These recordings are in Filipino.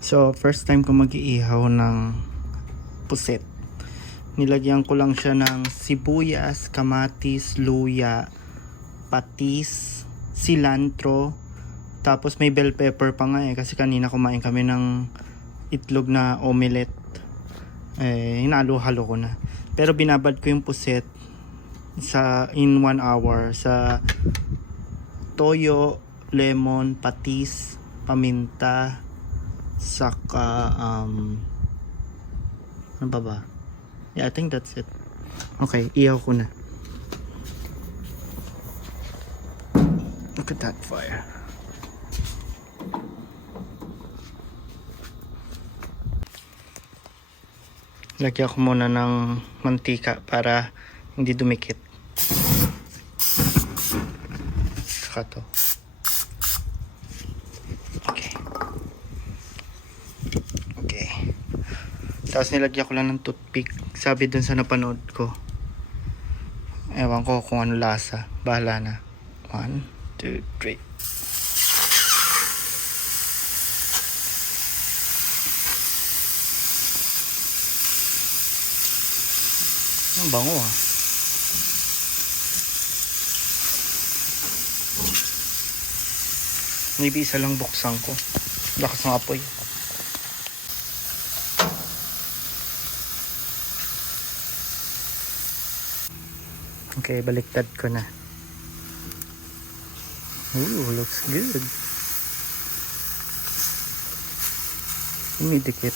So, first time ko mag-iihaw ng puset. Nilagyan ko lang siya ng sibuyas, kamatis, luya, patis, cilantro, tapos may bell pepper pa nga kasi kanina kumain kami ng itlog na omelette. Hinalo-halo ko na. Pero binabad ko yung puset in 1 hour sa toyo, lemon, patis, paminta, saka ano ba? Yeah, I think that's it. Okay, ihaw ko na. Look at that fire. Lagyan ko muna ng mantika para hindi dumikit. Saka to. Okay. Tapos nilagyan ko lang ng toothpick. Sabi dun sa napanood ko. Ewan ko kung ano lasa. Bahala na. 1, 2, 3. Ang bango ah. Maybe isa lang buksan ko. Lakas ng apoy. Okay, baliktad ko na. Ooh, looks good. Humidikit.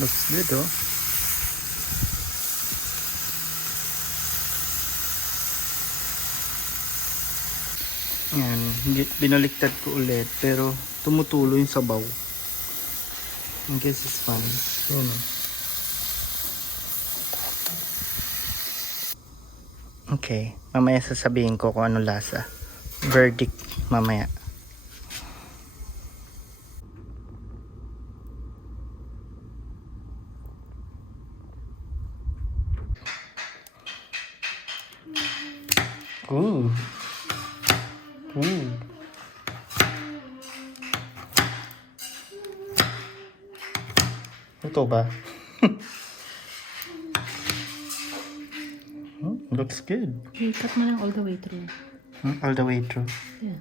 Looks good, oh. Yan, binaliktad ko ulit pero tumutulo yung sabaw. I guess it's fun. Yun. Okay, mamaya sasabihin ko kung ano lasa. Verdict mamaya. Ooh. Ooh. Ito ba? Looks good. Okay, cut mo lang all the way through. All the way through. Yeah.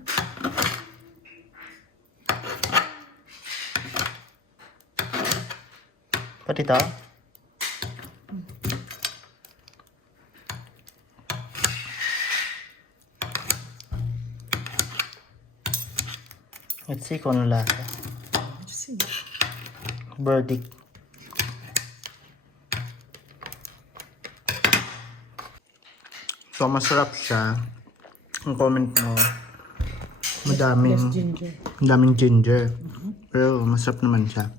Pati ito? Let's see kung ano lasa. Let's see. Verdict. So, masarap siya. Ang comment mo, madaming ginger. Madaming ginger. Pero masarap naman siya.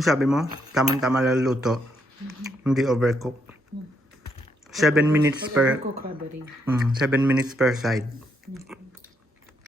Ang sabi mo, tamang-tama lang luto. Hindi overcook. 7 minutes per 7 minutes per side.